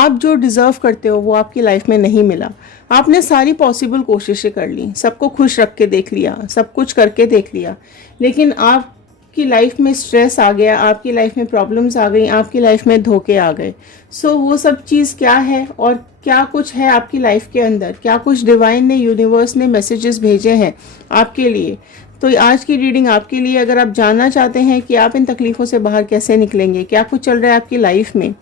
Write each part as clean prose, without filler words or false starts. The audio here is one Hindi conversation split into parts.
आप जो डिज़र्व करते हो वो आपकी लाइफ में नहीं मिला। आपने सारी पॉसिबल कोशिशें कर ली, सबको खुश रख के देख लिया, सब कुछ करके देख लिया, लेकिन आपकी लाइफ में स्ट्रेस आ गया, आपकी लाइफ में प्रॉब्लम्स आ गई, आपकी लाइफ में धोखे आ गए। सो वो सब चीज़ क्या है और क्या कुछ है आपकी लाइफ के अंदर, क्या कुछ डिवाइन ने, यूनिवर्स ने मैसेजेस भेजे हैं आपके लिए। तो आज की रीडिंग आपके लिए, अगर आप जानना चाहते हैं कि आप इन तकलीफ़ों से बाहर कैसे निकलेंगे, क्या कुछ चल रहा है आपकी लाइफ में,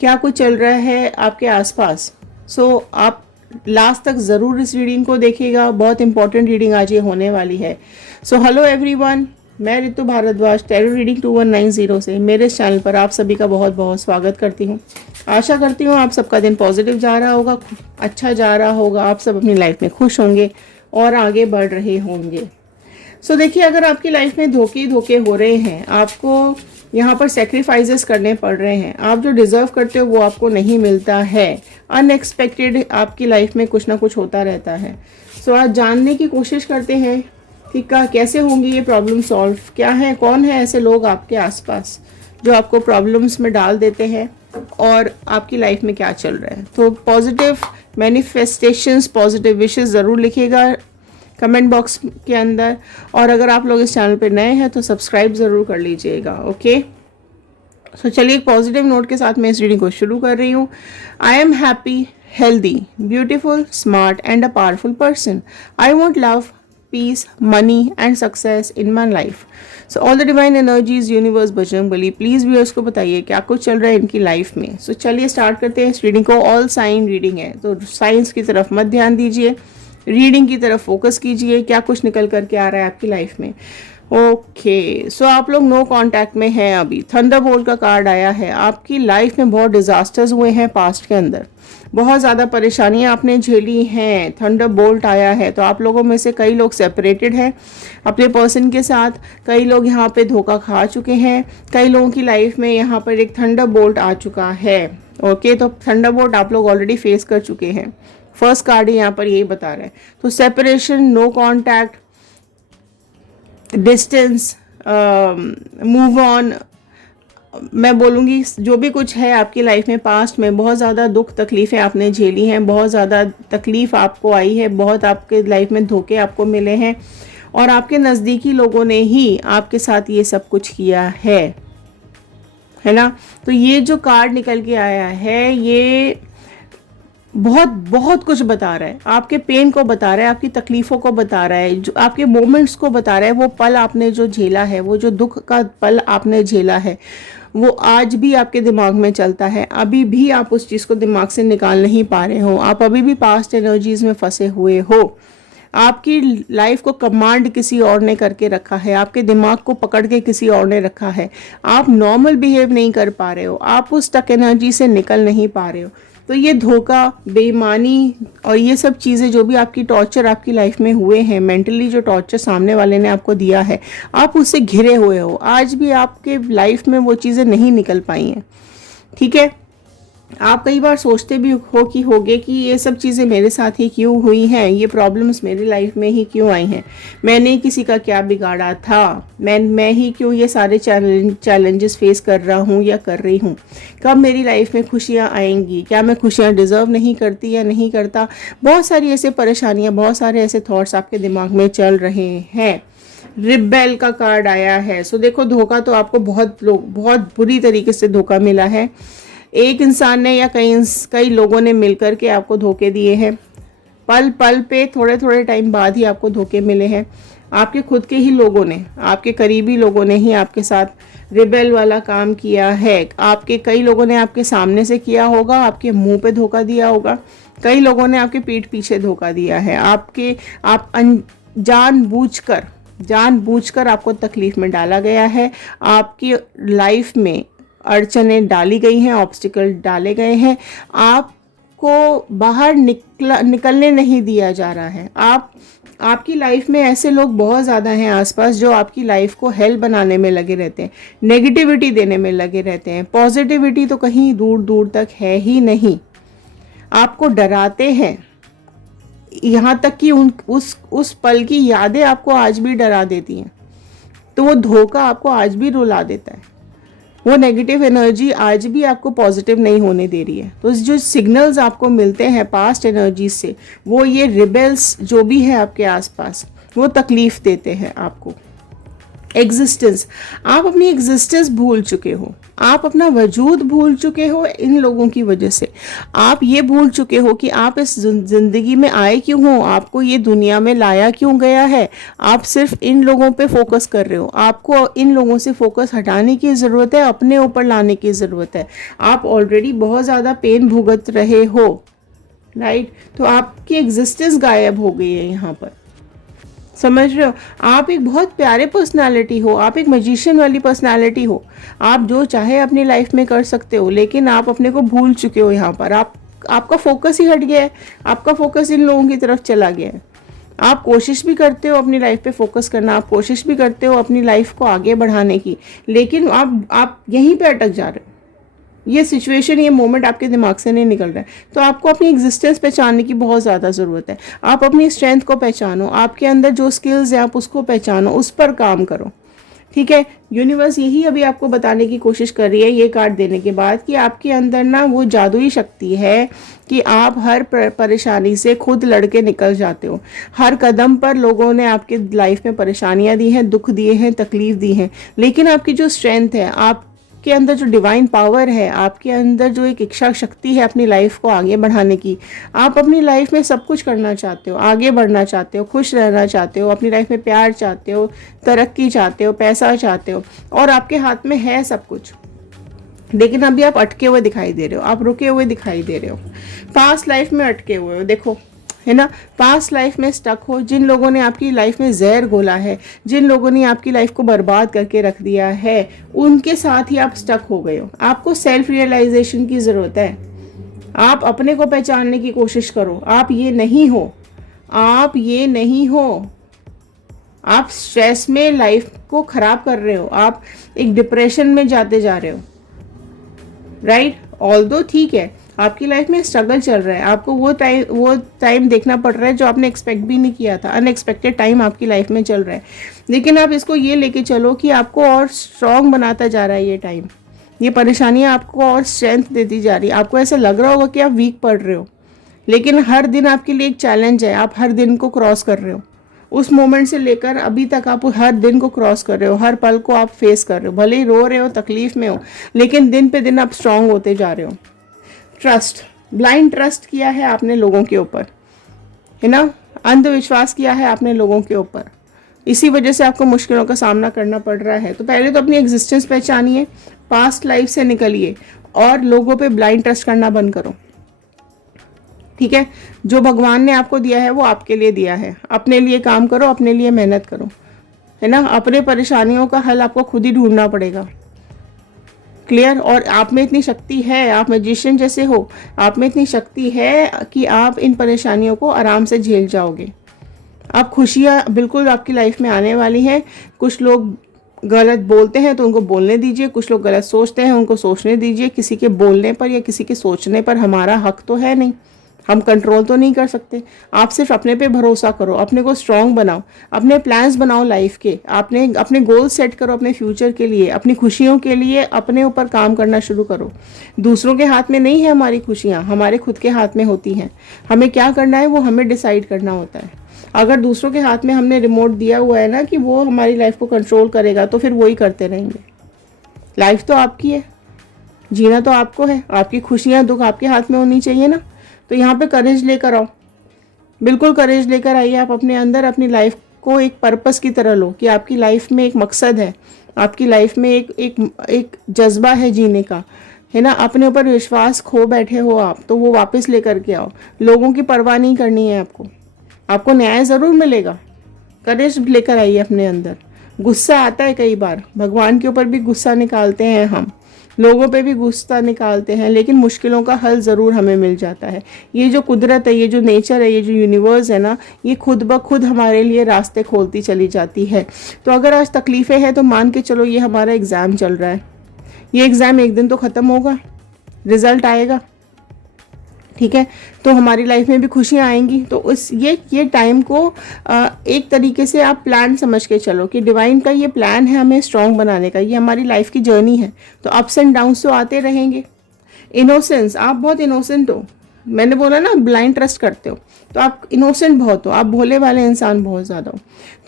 क्या कुछ चल रहा है आपके आसपास, सो आप लास्ट तक ज़रूर इस रीडिंग को देखिएगा। बहुत इंपॉर्टेंट रीडिंग आज ये होने वाली है। सो हेलो एवरीवन, मैं रितु भारद्वाज टैरो रीडिंग 2190 से मेरे इस चैनल पर आप सभी का बहुत बहुत स्वागत करती हूँ। आशा करती हूँ आप सबका दिन पॉजिटिव जा रहा होगा, अच्छा जा रहा होगा, आप सब अपनी लाइफ में खुश होंगे और आगे बढ़ रहे होंगे। सो देखिए, अगर आपकी लाइफ में धोखे धोखे हो रहे हैं, आपको यहाँ पर सेक्रीफाइसेस करने पड़ रहे हैं, आप जो डिज़र्व करते हो वो आपको नहीं मिलता है, अनएक्सपेक्टेड आपकी लाइफ में कुछ ना कुछ होता रहता है। सो आज जानने की कोशिश करते हैं कि कैसे होंगी ये प्रॉब्लम सॉल्व, क्या है, कौन है ऐसे लोग आपके आसपास जो आपको प्रॉब्लम्स में डाल देते हैं और आपकी लाइफ में क्या चल रहा है। तो पॉजिटिव मैनिफेस्टेशंस, पॉजिटिव विशेस ज़रूर लिखिएगा कमेंट बॉक्स के अंदर, और अगर आप लोग इस चैनल पे नए हैं तो सब्सक्राइब ज़रूर कर लीजिएगा। ओके, सो चलिए एक पॉजिटिव नोट के साथ मैं इस रीडिंग को शुरू कर रही हूँ। I am happy, healthy, beautiful, smart and a powerful person. I want love, peace, money and success in my life. So all the divine energies, universe, Bajrangbali, please viewers को बताइए क्या कुछ चल रहा है इनकी लाइफ में। सो चलिए स्टार्ट करते हैं इस रीडिंग को। ऑल साइन रीडिंग है, तो साइंस की तरफ मत ध्यान दीजिए, रीडिंग की तरफ फोकस कीजिए, क्या कुछ निकल करके आ रहा है आपकी लाइफ में। ओके, सो आप लोग नो कांटेक्ट में हैं अभी। थंडरबोल्ट का कार्ड आया है। आपकी लाइफ में बहुत डिजास्टर्स हुए हैं पास्ट के अंदर, बहुत ज़्यादा परेशानियां आपने झेली हैं। थंडरबोल्ट आया है, तो आप लोगों में से कई लोग सेपरेटेड हैं अपने पर्सन के साथ, कई लोग यहाँ पे धोखा खा चुके हैं, कई लोगों की लाइफ में यहाँ पर एक थंडरबोल्ट आ चुका है। ओके, तो थंडरबोल्ट आप लोग ऑलरेडी फेस कर चुके हैं। फर्स्ट कार्ड यहाँ पर यही बता रहा है। तो separation, no contact, distance, move on, मैं बोलूँगी जो भी कुछ है आपकी लाइफ में पास्ट में, बहुत ज़्यादा दुख तकलीफ़ें आपने झेली हैं, बहुत ज़्यादा तकलीफ़ आपको आई है, बहुत आपके लाइफ में धोखे आपको मिले हैं और आपके नज़दीकी लोगों ने ही आपके साथ ये सब कुछ किया है ना। तो ये जो कार्ड निकल के आया है ये बहुत बहुत कुछ बता रहा है, आपके पेन को बता रहा है, आपकी तकलीफ़ों को बता रहा है, जो आपके मोमेंट्स को बता रहा है। वो पल आपने जो झेला है, वो जो दुख का पल आपने झेला है, वो आज भी आपके दिमाग में चलता है। अभी भी आप उस चीज़ को दिमाग से निकाल नहीं पा रहे हो, आप अभी भी पास्ट एनर्जीज में फंसे हुए हो। आपकी लाइफ को कमांड किसी और ने करके रखा है, आपके दिमाग को पकड़ के किसी और ने रखा है। आप नॉर्मल बिहेव नहीं कर पा रहे हो, आप उस स्टक एनर्जी से निकल नहीं पा रहे हो। तो ये धोखा, बेईमानी और ये सब चीज़ें जो भी आपकी टॉर्चर आपकी लाइफ में हुए हैं, मेंटली जो टॉर्चर सामने वाले ने आपको दिया है, आप उससे घिरे हुए हो। आज भी आपके लाइफ में वो चीज़ें नहीं निकल पाई हैं। ठीक है, आप कई बार सोचते भी होगे कि ये सब चीज़ें मेरे साथ ही क्यों हुई हैं, ये प्रॉब्लम्स मेरी लाइफ में ही क्यों आई हैं, मैंने किसी का क्या बिगाड़ा था, मैं ही क्यों ये सारे चैलेंजेस फेस कर रहा हूँ या कर रही हूँ, कब मेरी लाइफ में खुशियाँ आएंगी, क्या मैं खुशियाँ डिज़र्व नहीं करती या नहीं करता। बहुत सारी ऐसे परेशानियाँ, बहुत सारे ऐसे थॉट्स आपके दिमाग में चल रहे हैं। रिबेल का कार्ड आया है। सो देखो, धोखा तो आपको बहुत बुरी तरीके से धोखा मिला है। एक इंसान ने या कई लोगों ने मिलकर के आपको धोखे दिए हैं। पल पल पे, थोड़े थोड़े टाइम बाद ही आपको धोखे मिले हैं। आपके खुद के ही लोगों ने, आपके करीबी लोगों ने ही आपके साथ रिबेल वाला काम किया है। आपके कई लोगों ने आपके सामने से किया होगा, आपके मुंह पे धोखा दिया होगा, कई लोगों ने आपके पीठ पीछे धोखा दिया है। आप जानबूझकर आपको तकलीफ में डाला गया है। आपकी लाइफ में अड़चनें डाली गई हैं, ऑब्स्टिकल डाले गए हैं, आपको बाहर निकलने नहीं दिया जा रहा है। आपकी लाइफ में ऐसे लोग बहुत ज़्यादा हैं आसपास जो आपकी लाइफ को हेल बनाने में लगे रहते हैं, नेगेटिविटी देने में लगे रहते हैं। पॉजिटिविटी तो कहीं दूर दूर तक है ही नहीं। आपको डराते हैं, यहाँ तक कि उस पल की यादें आपको आज भी डरा देती हैं। तो वो धोखा आपको आज भी रुला देता है। वो नेगेटिव एनर्जी आज भी आपको पॉजिटिव नहीं होने दे रही है। तो जो सिग्नल्स आपको मिलते हैं पास्ट एनर्जी से, वो ये रिबेल्स जो भी है आपके आसपास, वो तकलीफ देते हैं आपको। एग्जिस्टेंस, आप अपनी एग्जिस्टेंस भूल चुके हो, आप अपना वजूद भूल चुके हो इन लोगों की वजह से। आप ये भूल चुके हो कि आप इस जिंदगी में आए क्यों हो, आपको ये दुनिया में लाया क्यों गया है। आप सिर्फ इन लोगों पे फोकस कर रहे हो। आपको इन लोगों से फोकस हटाने की ज़रूरत है, अपने ऊपर लाने की ज़रूरत है। आप ऑलरेडी बहुत ज़्यादा पेन भुगत रहे हो, राइट। तो आपकी एग्जिस्टेंस गायब हो गई है यहाँ पर, समझ रहे हो। आप एक बहुत प्यारे पर्सनालिटी हो, आप एक मैजिशियन वाली पर्सनालिटी हो। आप जो चाहे अपनी लाइफ में कर सकते हो, लेकिन आप अपने को भूल चुके हो यहाँ पर। आपका फोकस ही हट गया है, आपका फोकस इन लोगों की तरफ चला गया है। आप कोशिश भी करते हो अपनी लाइफ पे फोकस करना, आप कोशिश भी करते हो अपनी लाइफ को आगे बढ़ाने की, लेकिन आप यहीं पे अटक जा रहे हो। ये सिचुएशन, ये मोमेंट आपके दिमाग से नहीं निकल रहा है। तो आपको अपनी एग्जिस्टेंस पहचानने की बहुत ज़्यादा ज़रूरत है। आप अपनी स्ट्रेंथ को पहचानो, आपके अंदर जो स्किल्स हैं आप उसको पहचानो, उस पर काम करो, ठीक है। यूनिवर्स यही अभी आपको बताने की कोशिश कर रही है ये कार्ड देने के बाद, कि आपके अंदर ना वो जादुई शक्ति है कि आप हर परेशानी से खुद लड़के निकल जाते हो। हर कदम पर लोगों ने आपके लाइफ में परेशानियां दी हैं, दुख दिए हैं, तकलीफ दी हैं, लेकिन आपकी जो स्ट्रेंथ है, आप के अंदर जो डिवाइन पावर है, आपके अंदर जो एक इच्छा शक्ति है अपनी लाइफ को आगे बढ़ाने की, आप अपनी लाइफ में सब कुछ करना चाहते हो, आगे बढ़ना चाहते हो, खुश रहना चाहते हो, अपनी लाइफ में प्यार चाहते हो, तरक्की चाहते हो, पैसा चाहते हो, और आपके हाथ में है सब कुछ। लेकिन अभी आप अटके हुए दिखाई दे रहे हो, आप रुके हुए दिखाई दे रहे हो, पास्ट लाइफ में अटके हुए हो। देखो, है ना, पास्ट लाइफ में स्टक हो। जिन लोगों ने आपकी लाइफ में जहर घोला है, जिन लोगों ने आपकी लाइफ को बर्बाद करके रख दिया है, उनके साथ ही आप स्टक हो गए हो। आपको सेल्फ रियलाइजेशन की ज़रूरत है। आप अपने को पहचानने की कोशिश करो। आप ये नहीं हो, आप ये नहीं हो। आप स्ट्रेस में लाइफ को ख़राब कर रहे हो, आप एक डिप्रेशन में जाते जा रहे हो, राइट। ऑल्दो ठीक है, आपकी लाइफ में स्ट्रगल चल रहा है, आपको वो टाइम देखना पड़ रहा है जो आपने एक्सपेक्ट भी नहीं किया था। अनएक्सपेक्टेड टाइम आपकी लाइफ में चल रहा है, लेकिन आप इसको ये लेके चलो कि आपको और स्ट्रॉन्ग बनाता जा रहा है ये टाइम। ये परेशानियां आपको और स्ट्रेंथ देती जा रही है। आपको ऐसा लग रहा होगा कि आप वीक पड़ रहे हो, लेकिन हर दिन आपके लिए एक चैलेंज है। आप हर दिन को क्रॉस कर रहे हो। उस मोमेंट से लेकर अभी तक आप हर दिन को क्रॉस कर रहे हो, हर पल को आप फेस कर रहे हो। भले ही रो रहे हो, तकलीफ में हो, लेकिन दिन पे दिन आप स्ट्रांग होते जा रहे हो। ट्रस्ट, ब्लाइंड ट्रस्ट किया है आपने लोगों के ऊपर, है ना, अंधविश्वास किया है आपने लोगों के ऊपर। इसी वजह से आपको मुश्किलों का सामना करना पड़ रहा है। तो पहले तो अपनी एग्जिस्टेंस पहचानिए, पास्ट लाइफ से निकलिए और लोगों पे ब्लाइंड ट्रस्ट करना बंद करो, ठीक है। जो भगवान ने आपको दिया है वो आपके लिए दिया है। अपने लिए काम करो, अपने लिए मेहनत करो, है ना। अपने परेशानियों का हल आपको खुद ही ढूंढना पड़ेगा, क्लियर। और आप में इतनी शक्ति है, आप मैजिशियन जैसे हो, आप में इतनी शक्ति है कि आप इन परेशानियों को आराम से झेल जाओगे। आप खुशियाँ बिल्कुल आपकी लाइफ में आने वाली हैं। कुछ लोग गलत बोलते हैं तो उनको बोलने दीजिए, कुछ लोग गलत सोचते हैं उनको सोचने दीजिए। किसी के बोलने पर या किसी के सोचने पर हमारा हक तो है नहीं, हम कंट्रोल तो नहीं कर सकते। आप सिर्फ अपने पे भरोसा करो, अपने को स्ट्रांग बनाओ, अपने प्लान्स बनाओ लाइफ के, आपने अपने गोल सेट करो अपने फ्यूचर के लिए, अपनी खुशियों के लिए अपने ऊपर काम करना शुरू करो। दूसरों के हाथ में नहीं है हमारी खुशियाँ, हमारे खुद के हाथ में होती हैं। हमें क्या करना है वो हमें डिसाइड करना होता है। अगर दूसरों के हाथ में हमने रिमोट दिया हुआ है ना कि वो हमारी लाइफ को कंट्रोल करेगा, तो फिर वही करते रहेंगे। लाइफ तो आपकी है, जीना तो आपको है, आपकी खुशियाँ दुख आपके हाथ में होनी चाहिए ना। तो यहाँ पे करेज लेकर आओ, बिल्कुल करेज लेकर आइए। आप अपने अंदर अपनी लाइफ को एक पर्पस की तरह लो कि आपकी लाइफ में एक मकसद है, आपकी लाइफ में एक जज्बा है जीने का, है ना। अपने ऊपर विश्वास खो बैठे हो आप, तो वो वापस लेकर के आओ। लोगों की परवाह नहीं करनी है आपको न्याय ज़रूर मिलेगा। करेज लेकर आइए अपने अंदर। गुस्सा आता है कई बार, भगवान के ऊपर भी गुस्सा निकालते हैं हम, लोगों पे भी गुस्सा निकालते हैं, लेकिन मुश्किलों का हल ज़रूर हमें मिल जाता है। ये जो कुदरत है, ये जो नेचर है, ये जो यूनिवर्स है ना, ये खुद ब खुद हमारे लिए रास्ते खोलती चली जाती है। तो अगर आज तकलीफ़ें हैं तो मान के चलो ये हमारा एग्ज़ाम चल रहा है। ये एग्ज़ाम एक दिन तो ख़त्म होगा, रिज़ल्ट आएगा, ठीक है। तो हमारी लाइफ में भी खुशियाँ आएंगी। तो उस ये टाइम को एक तरीके से आप प्लान समझ के चलो कि डिवाइन का ये प्लान है हमें स्ट्रांग बनाने का, ये हमारी लाइफ की जर्नी है। तो अप्स एंड डाउन्स तो आते रहेंगे। इनोसेंस, आप बहुत इनोसेंट हो, मैंने बोला ना ब्लाइंड ट्रस्ट करते हो, तो आप इनोसेंट बहुत हो, आप भोले वाले इंसान बहुत ज़्यादा हो।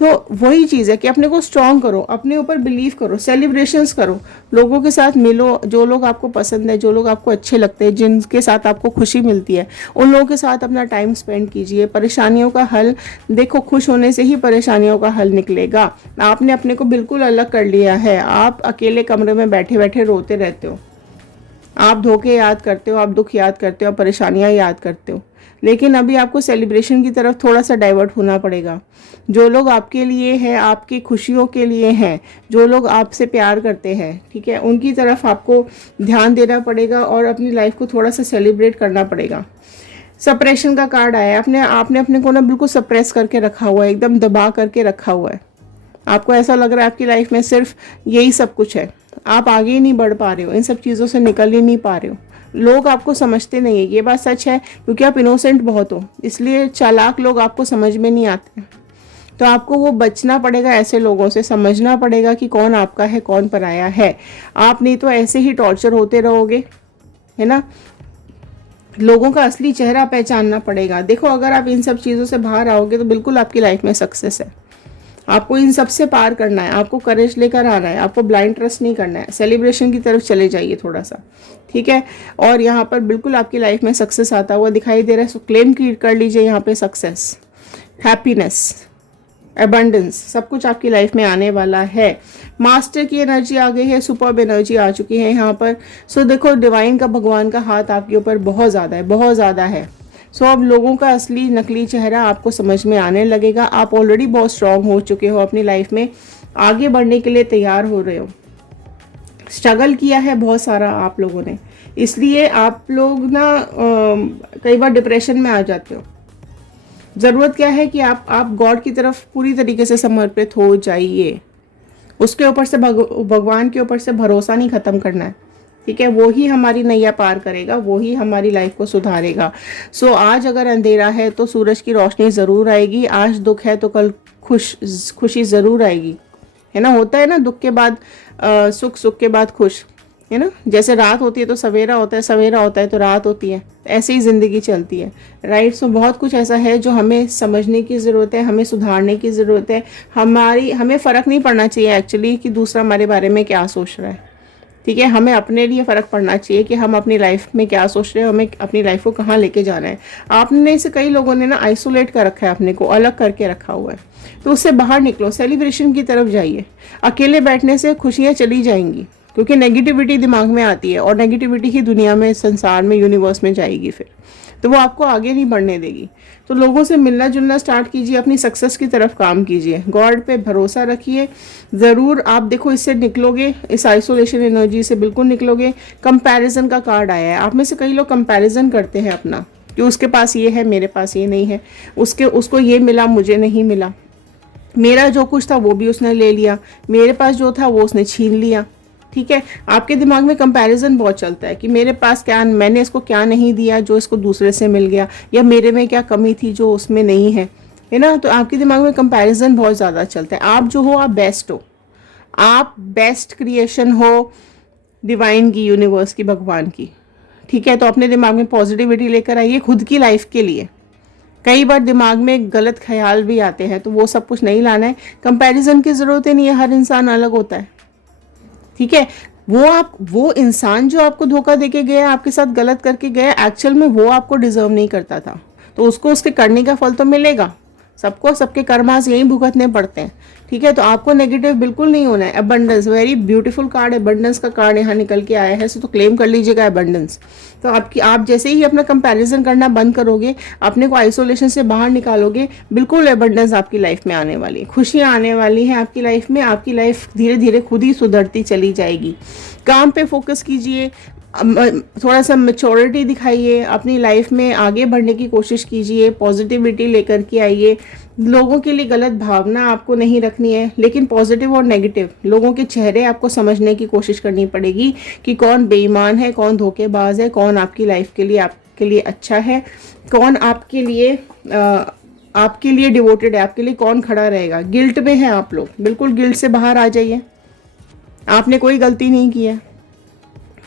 तो वही चीज़ है कि अपने को स्ट्रांग करो, अपने ऊपर बिलीव करो, सेलिब्रेशंस करो, लोगों के साथ मिलो, जो लोग आपको पसंद है, जो लोग आपको अच्छे लगते हैं, जिनके साथ आपको खुशी मिलती है, उन लोगों के साथ अपना टाइम स्पेंड कीजिए। परेशानियों का हल देखो, खुश होने से ही परेशानियों का हल निकलेगा। आपने अपने को बिल्कुल अलग कर लिया है, आप अकेले कमरे में बैठे बैठे रोते रहते हो, आप धोखे याद करते हो, आप दुख याद करते हो, आप परेशानियां याद करते हो। लेकिन अभी आपको सेलिब्रेशन की तरफ थोड़ा सा डाइवर्ट होना पड़ेगा। जो लोग आपके लिए हैं, आपकी खुशियों के लिए हैं, जो लोग आपसे प्यार करते हैं, ठीक है, उनकी तरफ आपको ध्यान देना पड़ेगा और अपनी लाइफ को थोड़ा सा सेलिब्रेट करना पड़ेगा। सप्रेशन का कार्ड आया है, आपने अपने को ना बिल्कुल सप्रेस करके रखा हुआ है, एकदम दबा करके रखा हुआ है। आपको ऐसा लग रहा है आपकी लाइफ में सिर्फ यही सब कुछ है, आप आगे ही नहीं बढ़ पा रहे हो, इन सब चीज़ों से निकल ही नहीं पा रहे हो। लोग आपको समझते नहीं है, ये बात सच है, क्योंकि आप इनोसेंट बहुत हो, इसलिए चालाक लोग आपको समझ में नहीं आते। तो आपको वो बचना पड़ेगा, ऐसे लोगों से समझना पड़ेगा कि कौन आपका है कौन पराया है। आप नहीं तो ऐसे ही टॉर्चर होते रहोगे, है ना। लोगों का असली चेहरा पहचानना पड़ेगा। देखो, अगर आप इन सब चीज़ों से बाहर आओगे तो बिल्कुल आपकी लाइफ में सक्सेस है। आपको इन सब से पार करना है, आपको करेज लेकर आना है, आपको ब्लाइंड ट्रस्ट नहीं करना है, सेलिब्रेशन की तरफ चले जाइए थोड़ा सा, ठीक है। और यहाँ पर बिल्कुल आपकी लाइफ में सक्सेस आता हुआ दिखाई दे रहा है। सो क्लेम कर लीजिए यहाँ पे सक्सेस, हैप्पीनेस, एबंडेंस, सब कुछ आपकी लाइफ में आने वाला है। मास्टर की एनर्जी आ गई है, सुपर्ब एनर्जी आ चुकी है यहाँ पर। सो देखो, डिवाइन का, भगवान का हाथ आपके ऊपर बहुत ज़्यादा है, बहुत ज़्यादा है। सो अब लोगों का असली नकली चेहरा आपको समझ में आने लगेगा। आप ऑलरेडी बहुत स्ट्रांग हो चुके हो अपनी लाइफ में, आगे बढ़ने के लिए तैयार हो रहे हो। स्ट्रगल किया है बहुत सारा आप लोगों ने, इसलिए आप लोग ना कई बार डिप्रेशन में आ जाते हो। ज़रूरत क्या है कि आप गॉड की तरफ पूरी तरीके से समर्पित हो जाइए। उसके ऊपर से भगवान के ऊपर से भरोसा नहीं ख़त्म करना है, ठीक है। वो ही हमारी नैया पार करेगा, वो ही हमारी लाइफ को सुधारेगा। सो आज अगर अंधेरा है तो सूरज की रोशनी ज़रूर आएगी, आज दुख है तो कल खुशी ज़रूर आएगी, है ना। होता है ना, दुख के बाद सुख, सुख के बाद खुश, है ना। जैसे रात होती है तो सवेरा होता है, सवेरा होता है तो रात होती है, ऐसे ही ज़िंदगी चलती है, राइट। सो बहुत कुछ ऐसा है जो हमें समझने की ज़रूरत है, हमें सुधारने की ज़रूरत है। हमें फ़र्क नहीं पड़ना चाहिए एक्चुअली कि दूसरा हमारे बारे में क्या सोच रहा है, ठीक है। हमें अपने लिए फ़र्क पड़ना चाहिए कि हम अपनी लाइफ में क्या सोच रहे हैं, हमें अपनी लाइफ को कहाँ लेके जाना है। आपने से कई लोगों ने ना आइसोलेट कर रखा है, अपने को अलग करके रखा हुआ है, तो उससे बाहर निकलो, सेलिब्रेशन की तरफ जाइए। अकेले बैठने से खुशियाँ चली जाएंगी, क्योंकि नेगेटिविटी दिमाग में आती है और नेगेटिविटी ही दुनिया में, संसार में, यूनिवर्स में जाएगी फिर, तो वो आपको आगे नहीं बढ़ने देगी। तो लोगों से मिलना जुलना स्टार्ट कीजिए, अपनी सक्सेस की तरफ काम कीजिए, गॉड पे भरोसा रखिए, ज़रूर आप देखो इससे निकलोगे, इस आइसोलेशन एनर्जी से बिल्कुल निकलोगे। कंपैरिजन का कार्ड आया है, आप में से कई लोग कंपैरिजन करते हैं अपना, कि उसके पास ये है मेरे पास ये नहीं है, उसको ये मिला मुझे नहीं मिला, मेरा जो कुछ था वो भी उसने ले लिया, मेरे पास जो था वो उसने छीन लिया, ठीक है। आपके दिमाग में कंपैरिजन बहुत चलता है कि मेरे पास क्या, मैंने इसको क्या नहीं दिया जो इसको दूसरे से मिल गया, या मेरे में क्या कमी थी जो उसमें नहीं है ना। तो आपके दिमाग में कंपैरिजन बहुत ज़्यादा चलता है। आप जो हो, आप बेस्ट हो, आप बेस्ट क्रिएशन हो डिवाइन की, यूनिवर्स की, भगवान की, ठीक है। तो अपने दिमाग में पॉजिटिविटी लेकर आइए खुद की लाइफ के लिए। कई बार दिमाग में गलत ख्याल भी आते हैं, तो वो सब कुछ नहीं लाना है। कंपैरिजन की ज़रूरत ही नहीं है, हर इंसान अलग होता है, ठीक है। वो इंसान जो आपको धोखा देके गया, आपके साथ गलत करके गया, एक्चुअल में वो आपको डिजर्व नहीं करता था, तो उसको उसके करने का फल तो मिलेगा। सबको सबके कर्मास यही भुगतने पड़ते हैं, ठीक है। तो आपको नेगेटिव बिल्कुल नहीं होना है। Abundance, very beautiful card, abundance का कार्ड यहाँ निकल के आया है, तो क्लेम कर लीजिएगा अबंडेंस। तो आप जैसे ही अपना कंपैरिजन करना बंद करोगे, अपने को आइसोलेशन से बाहर निकालोगे, बिल्कुल अबंडेंस आपकी लाइफ में आने वाली है, खुशियाँ आने वाली हैं आपकी लाइफ में। आपकी लाइफ धीरे धीरे खुद ही सुधरती चली जाएगी। काम पे फोकस कीजिए, थोड़ा सा मैच्योरिटी दिखाइए, अपनी लाइफ में आगे बढ़ने की कोशिश कीजिए, पॉजिटिविटी लेकर के आइए। लोगों के लिए गलत भावना आपको नहीं रखनी है, लेकिन पॉजिटिव और नेगेटिव लोगों के चेहरे आपको समझने की कोशिश करनी पड़ेगी कि कौन बेईमान है, कौन धोखेबाज है, कौन आपकी लाइफ के लिए आपके लिए अच्छा है, कौन आपके लिए डिवोटेड है, आपके लिए कौन खड़ा रहेगा। गिल्ट में है आप लोग, बिल्कुल गिल्ट से बाहर आ जाइए, आपने कोई गलती नहीं की है,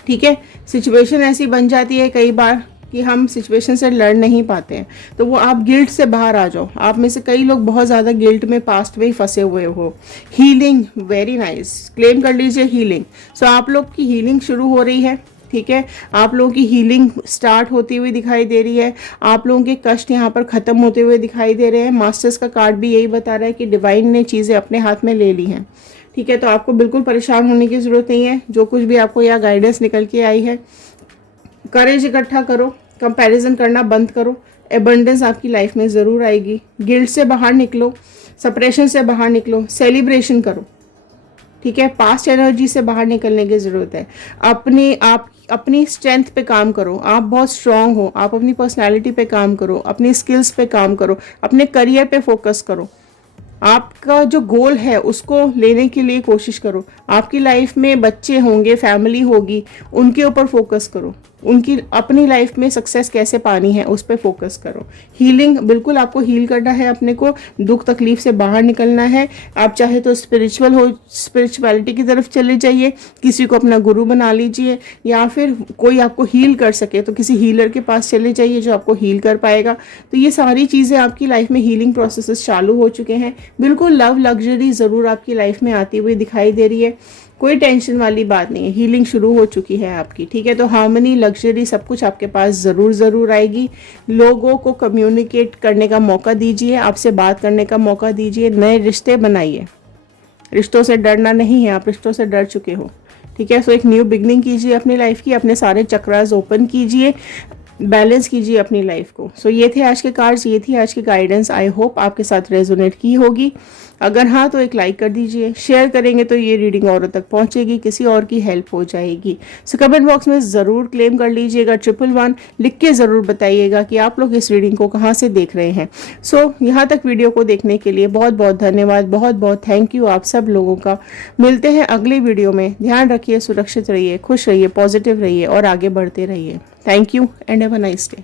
ठीक है। सिचुएशन ऐसी बन जाती है कई बार कि हम सिचुएशन से लड़ नहीं पाते हैं, तो वो आप गिल्ट से बाहर आ जाओ। आप में से कई लोग बहुत ज़्यादा गिल्ट में पास्ट में ही फंसे हुए हो। हीलिंग, वेरी नाइस, क्लेम कर लीजिए हीलिंग। सो आप लोग की हीलिंग शुरू हो रही है, ठीक है। आप लोगों की हीलिंग स्टार्ट होती हुई दिखाई दे रही है, आप लोगों के कष्ट यहाँ पर ख़त्म होते हुए दिखाई दे रहे हैं। मास्टर्स का कार्ड भी यही बता रहा है कि डिवाइन ने चीज़ें अपने हाथ में ले ली हैं, ठीक है। तो आपको बिल्कुल परेशान होने की ज़रूरत नहीं है। जो कुछ भी आपको यहाँ गाइडेंस निकल के आई है, करेज इकट्ठा करो, कंपैरिजन करना बंद करो, एबंडेंस आपकी लाइफ में ज़रूर आएगी। गिल्ट से बाहर निकलो, सप्रेशन से बाहर निकलो, सेलिब्रेशन करो, ठीक है। पास्ट एनर्जी से बाहर निकलने की ज़रूरत है। अपनी स्ट्रेंथ पे काम करो, आप बहुत स्ट्रांग हो, आप अपनी पर्सनालिटी पे काम करो, अपनी स्किल्स पे काम करो, अपने करियर पे फोकस करो, आपका जो गोल है उसको लेने के लिए कोशिश करो। आपकी लाइफ में बच्चे होंगे, फैमिली होगी, उनके ऊपर फोकस करो, उनकी अपनी लाइफ में सक्सेस कैसे पानी है उस पर फोकस करो। हीलिंग, बिल्कुल आपको हील करना है, अपने को दुख तकलीफ से बाहर निकलना है। आप चाहे तो स्पिरिचुअलिटी की तरफ चले जाइए, किसी को अपना गुरु बना लीजिए, या फिर कोई आपको हील कर सके तो किसी हीलर के पास चले जाइए जो आपको हील कर पाएगा। तो ये सारी चीज़ें आपकी लाइफ में हीलिंग प्रोसेसेस चालू हो चुके हैं। बिल्कुल लव लग्जरी ज़रूर आपकी लाइफ में आती हुई दिखाई दे रही है, कोई टेंशन वाली बात नहीं है, हीलिंग शुरू हो चुकी है आपकी, ठीक है। तो हार्मनी, लग्जरी सब कुछ आपके पास ज़रूर आएगी। लोगों को कम्युनिकेट करने का मौका दीजिए, आपसे बात करने का मौका दीजिए, नए रिश्ते बनाइए। रिश्तों से डरना नहीं है, आप रिश्तों से डर चुके हो, ठीक है। सो एक न्यू बिगनिंग कीजिए अपनी लाइफ की, अपने सारे चक्रास ओपन कीजिए, बैलेंस कीजिए अपनी लाइफ को। सो ये थे आज के कार्ड्स, ये थी आज की गाइडेंस। आई होप आपके साथ रेजोनेट की होगी। अगर हाँ तो एक लाइक कर दीजिए, शेयर करेंगे तो ये रीडिंग औरों तक पहुंचेगी, किसी और की हेल्प हो जाएगी। सो कमेंट बॉक्स में ज़रूर क्लेम कर लीजिएगा 111, लिख के ज़रूर बताइएगा कि आप लोग इस रीडिंग को कहाँ से देख रहे हैं। सो यहाँ तक वीडियो को देखने के लिए बहुत बहुत धन्यवाद, बहुत बहुत थैंक यू आप सब लोगों का। मिलते हैं अगले वीडियो में। ध्यान रखिए, सुरक्षित रहिए, खुश रहिए, पॉजिटिव रहिए और आगे बढ़ते रहिए। Thank you and have a nice day.